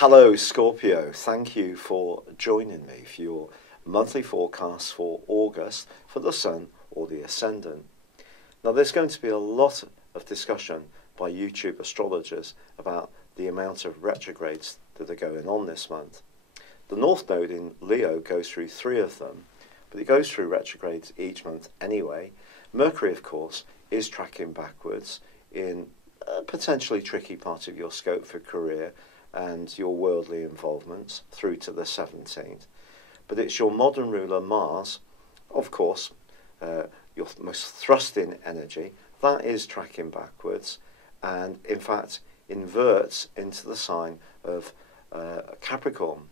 Hello Scorpio, thank you for joining me for your monthly forecast for August for the Sun or the Ascendant. Now there's going to be a lot of discussion by YouTube astrologers about the amount of retrogrades that are going on this month. The North Node in Leo goes through 3 of them, but it goes through retrogrades each month anyway. Mercury, of course, is tracking backwards in a potentially tricky part of your scope for career and your worldly involvements through to the 17th. But it's your modern ruler Mars, of course, your most thrusting energy, that is tracking backwards and in fact inverts into the sign of Capricorn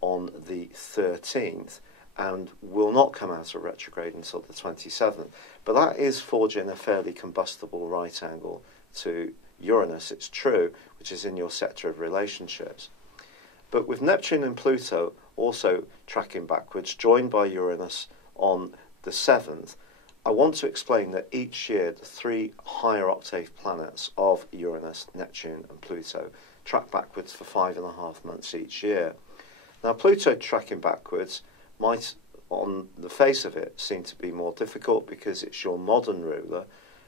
on the 13th and will not come out of retrograde until the 27th. But that is forging a fairly combustible right angle to Uranus, it's true, which is in your sector of relationships. But with Neptune and Pluto also tracking backwards, joined by Uranus on the 7th, I want to explain that each year the 3 higher octave planets of Uranus, Neptune and Pluto track backwards for 5.5 months each year. Now Pluto tracking backwards might, on the face of it, seem to be more difficult because it's your modern ruler,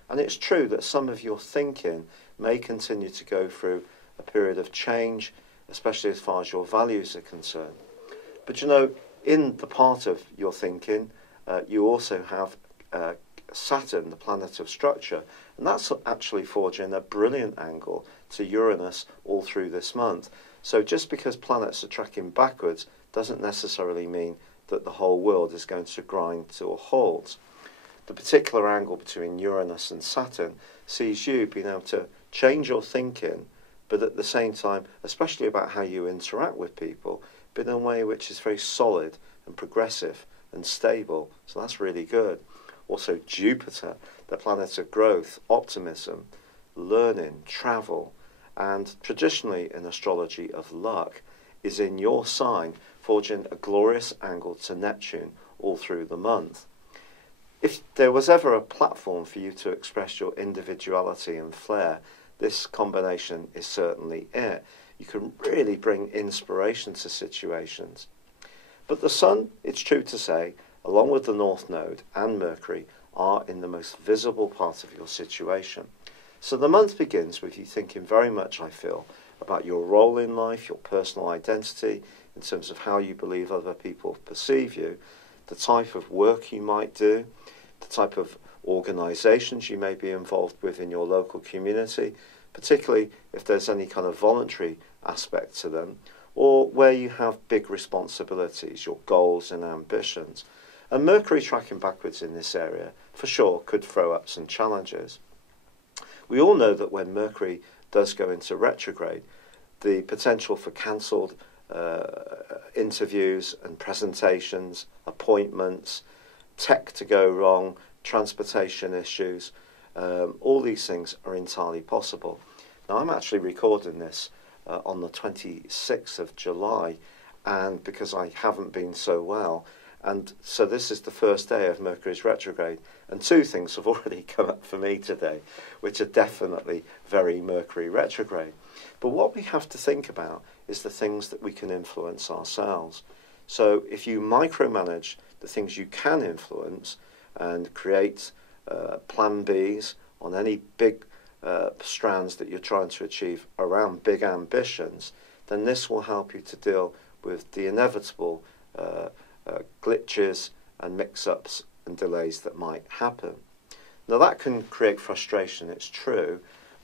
and it's true that some of your thinking may continue to go through a period of change, especially as far as your values are concerned. But you know, in the part of your thinking, you also have Saturn, the planet of structure, and that's actually forging a brilliant angle to Uranus all through this month. So just because planets are tracking backwards doesn't necessarily mean that the whole world is going to grind to a halt. The particular angle between Uranus and Saturn sees you being able to change your thinking, but at the same time, especially about how you interact with people, but in a way which is very solid and progressive and stable. So that's really good. Also Jupiter, the planet of growth, optimism, learning, travel, and traditionally in astrology of luck, is in your sign, forging a glorious angle to Neptune all through the month. If there was ever a platform for you to express your individuality and flair, this combination is certainly it. You can really bring inspiration to situations. But the Sun, it's true to say, along with the North Node and Mercury, are in the most visible part of your situation. So the month begins with you thinking very much, I feel, about your role in life, your personal identity, in terms of how you believe other people perceive you, the type of work you might do, the type of organisations you may be involved with in your local community, particularly if there's any kind of voluntary aspect to them, or where you have big responsibilities, your goals and ambitions. And Mercury tracking backwards in this area, for sure, could throw up some challenges. We all know that when Mercury does go into retrograde, the potential for cancelled interviews and presentations, appointments, tech to go wrong, transportation issues, all these things are entirely possible. Now I'm actually recording this on the 26th of July, and because I haven't been so well, and so this is the first day of Mercury's retrograde, and 2 things have already come up for me today, which are definitely very Mercury retrograde. But what we have to think about is the things that we can influence ourselves. So if you micromanage the things you can influence and create plan Bs on any big strands that you're trying to achieve around big ambitions, then this will help you to deal with the inevitable glitches and mix-ups and delays that might happen. Now that can create frustration, it's true,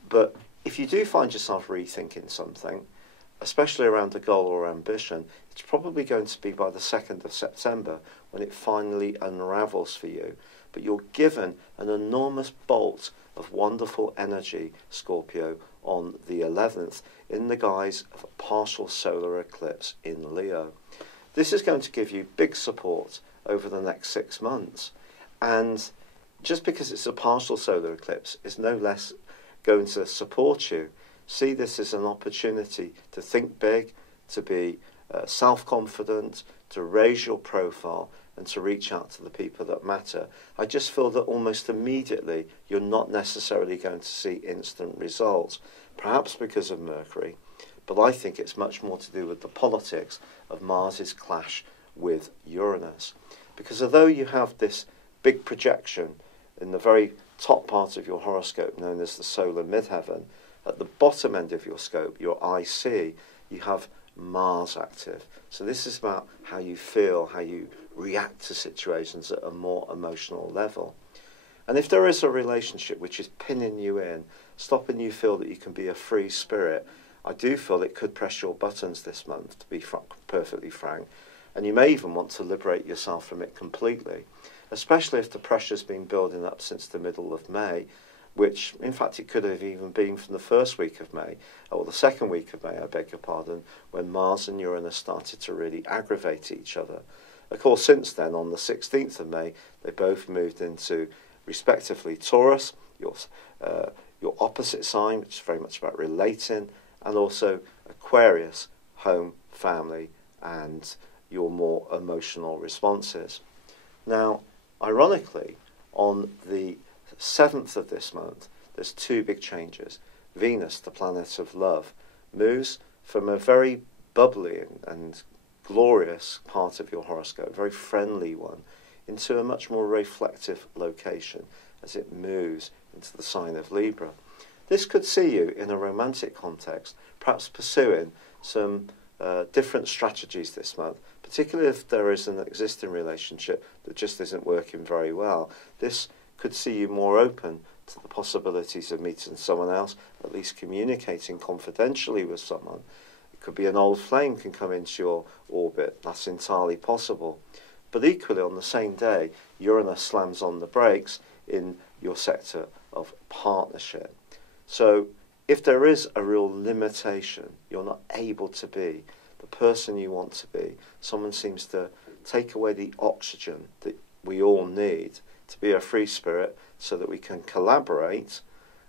but if you do find yourself rethinking something, especially around a goal or ambition, it's probably going to be by the 2nd of September when it finally unravels for you. But you're given an enormous bolt of wonderful energy, Scorpio, on the 11th in the guise of a partial solar eclipse in Leo. This is going to give you big support over the next 6 months. And just because it's a partial solar eclipse is no less going to support you. See this as an opportunity to think big, to be self-confident, to raise your profile and to reach out to the people that matter. I just feel that almost immediately you're not necessarily going to see instant results, perhaps because of Mercury, but I think it's much more to do with the politics of Mars's clash with Uranus. Because although you have this big projection in the very top part of your horoscope, known as the solar midheaven, at the bottom end of your scope, your IC, you have Mars active. So this is about how you feel, how you react to situations at a more emotional level. And if there is a relationship which is pinning you in, stopping you feel that you can be a free spirit, I do feel it could press your buttons this month, to be perfectly frank. And you may even want to liberate yourself from it completely, especially if the pressure's been building up since the middle of May, which, in fact, it could have even been from the first week of May, or the second week of May, I beg your pardon, when Mars and Uranus started to really aggravate each other. Of course, since then, on the 16th of May, they both moved into, respectively, Taurus, your opposite sign, which is very much about relating, and also Aquarius, home, family, and your more emotional responses. Now, ironically, on the 7th of this month, there's two big changes. Venus, the planet of love, moves from a very bubbly and glorious part of your horoscope, a very friendly one, into a much more reflective location as it moves into the sign of Libra. This could see you in a romantic context, perhaps pursuing some different strategies this month, particularly if there is an existing relationship that just isn't working very well. This could see you more open to the possibilities of meeting someone else, at least communicating confidentially with someone. It could be an old flame can come into your orbit. That's entirely possible. But equally, on the same day, Uranus slams on the brakes in your sector of partnership. So if there is a real limitation, you're not able to be the person you want to be, someone seems to take away the oxygen that we all need to be a free spirit so that we can collaborate.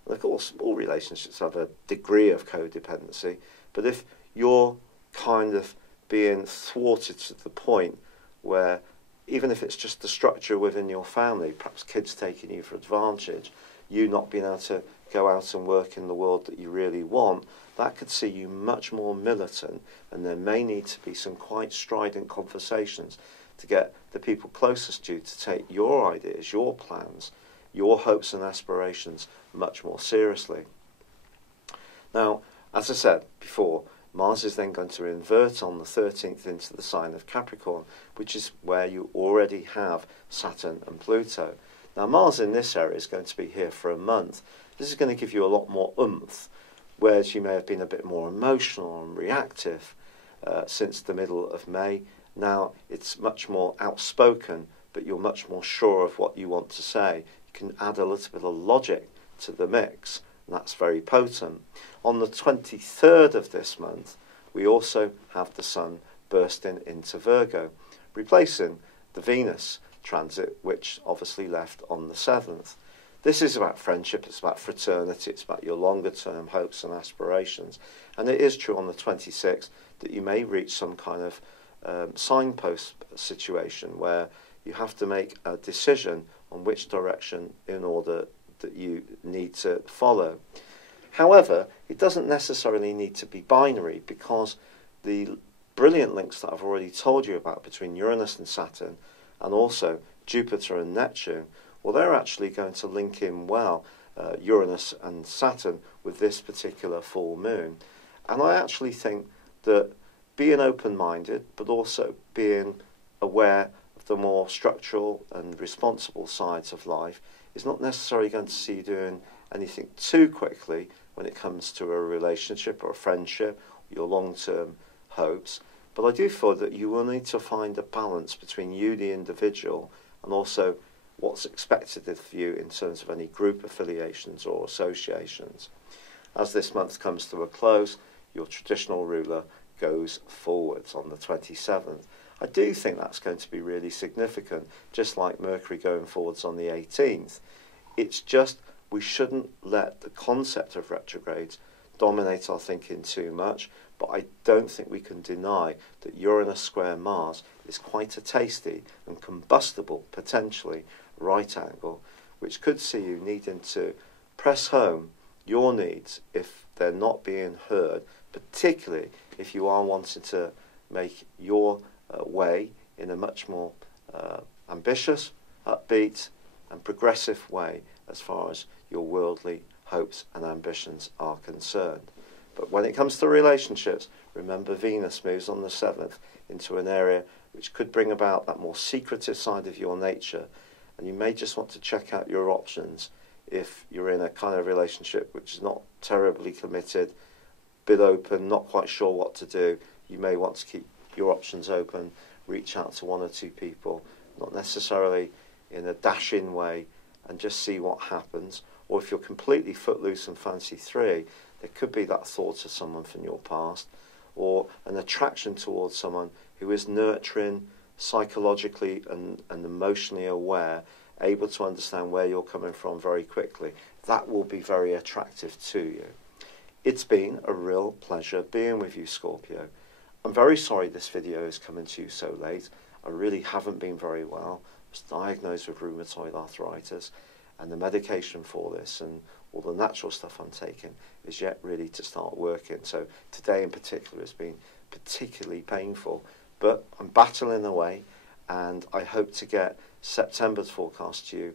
And of course, all relationships have a degree of codependency, but if you're kind of being thwarted to the point where, even if it's just the structure within your family, perhaps kids taking you for advantage, you not being able to go out and work in the world that you really want, that could see you much more militant, and there may need to be some quite strident conversations to get the people closest to you to take your ideas, your plans, your hopes and aspirations much more seriously. Now, as I said before, Mars is then going to invert on the 13th into the sign of Capricorn, which is where you already have Saturn and Pluto. Now, Mars in this area is going to be here for a month. This is going to give you a lot more oomph, whereas you may have been a bit more emotional and reactive since the middle of May. Now it's much more outspoken, but you're much more sure of what you want to say. You can add a little bit of logic to the mix, and that's very potent. On the 23rd of this month, we also have the Sun bursting into Virgo, replacing the Venus transit, which obviously left on the 7th. This is about friendship, it's about fraternity, it's about your longer term hopes and aspirations. And it is true on the 26th that you may reach some kind of signpost situation where you have to make a decision on which direction in order that you need to follow. However, it doesn't necessarily need to be binary, because the brilliant links that I've already told you about between Uranus and Saturn, and also Jupiter and Neptune, well, they're actually going to link in well, Uranus and Saturn, with this particular full moon. And I actually think that being open-minded, but also being aware of the more structural and responsible sides of life, is not necessarily going to see you doing anything too quickly when it comes to a relationship or a friendship, your long-term hopes. But I do feel that you will need to find a balance between you, the individual, and also what's expected of you in terms of any group affiliations or associations. As this month comes to a close, your traditional ruler goes forwards on the 27th. I do think that's going to be really significant, just like Mercury going forwards on the 18th. It's just we shouldn't let the concept of retrogrades dominate our thinking too much, but I don't think we can deny that Uranus square Mars is quite a tasty and combustible, potentially, right angle, which could see you needing to press home your needs if they're not being heard, particularly if you are wanting to make your way in a much more ambitious, upbeat and progressive way as far as your worldly hopes and ambitions are concerned. But when it comes to relationships, remember Venus moves on the 7th into an area which could bring about that more secretive side of your nature, and you may just want to check out your options if you're in a kind of relationship which is not terribly committed, bit open, not quite sure what to do. You may want to keep your options open, reach out to one or two people, not necessarily in a dash-in way, and just see what happens. Or if you're completely footloose and fancy free, there could be that thought of someone from your past, or an attraction towards someone who is nurturing, psychologically and emotionally aware, able to understand where you're coming from very quickly. That will be very attractive to you. It's been a real pleasure being with you, Scorpio. I'm very sorry this video is coming to you so late. I really haven't been very well. I was diagnosed with rheumatoid arthritis, and the medication for this and all the natural stuff I'm taking is yet really to start working. So today in particular has been particularly painful, but I'm battling away, and I hope to get September's forecast to you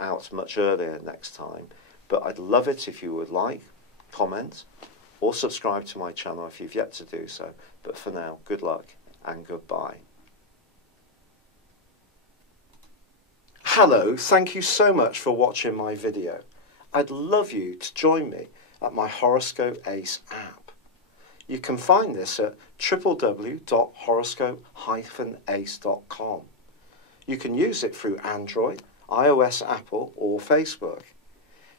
out much earlier next time. But I'd love it if you would like, comment, or subscribe to my channel if you've yet to do so. But for now, good luck and goodbye. Hello, thank you so much for watching my video. I'd love you to join me at my Horoscope Ace app. You can find this at www.horoscope-ace.com. You can use it through Android, iOS, Apple or Facebook.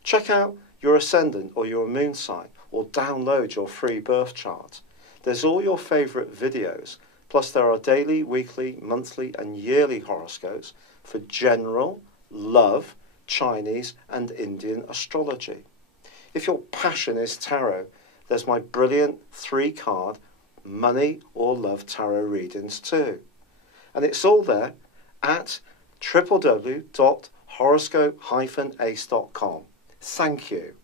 Check out your ascendant or your moon sign, or download your free birth chart. There's all your favourite videos, plus there are daily, weekly, monthly and yearly horoscopes for general, love, Chinese and Indian astrology. If your passion is tarot, there's my brilliant 3-card money or love tarot readings too. And it's all there at www.horoscope-ace.com. Thank you.